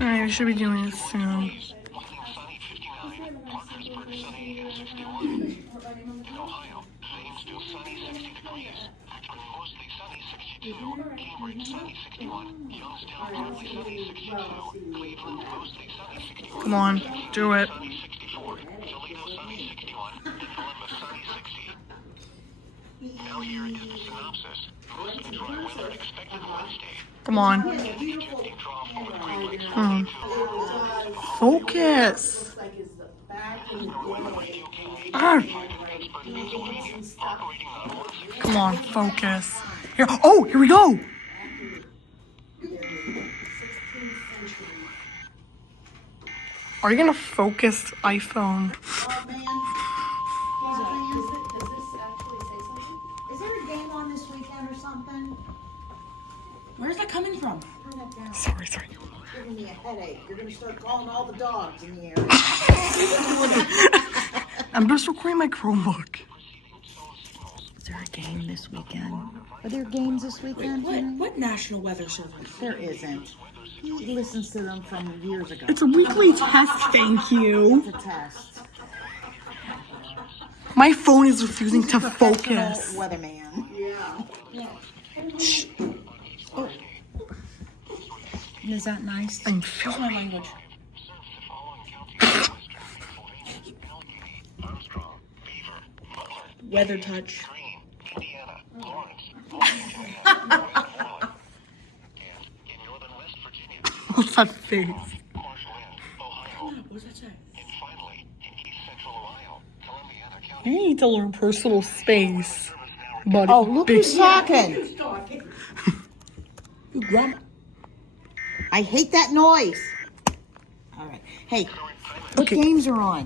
Alright, we should be doing this soon. Come on, do it. Now here is the synopsis. Mostly dry weather expected Wednesday. Come on. Focus. Ah. Come on, focus. Here. Oh, here we go. Are you gonna focus, iPhone? Is there a game on this weekend or something? Where's that coming from? Turn that down. Sorry. It's giving me a headache. You're gonna start calling all the dogs in the area. I'm just recording my Chromebook. Is there a game this weekend? Are there games this weekend? What National Weather Service? There isn't. He listens to them from years ago. It's a weekly test, thank you. It's a test. My phone is refusing to focus. Weatherman. Yeah. Oh. Is that nice? I'm What's filming. my language? Weather touch. What's that face? What does that say? You need to learn personal space. But Oh, look who's talking. Ooh, Grandma. I hate that noise. All right. Hey, what Okay. games are on?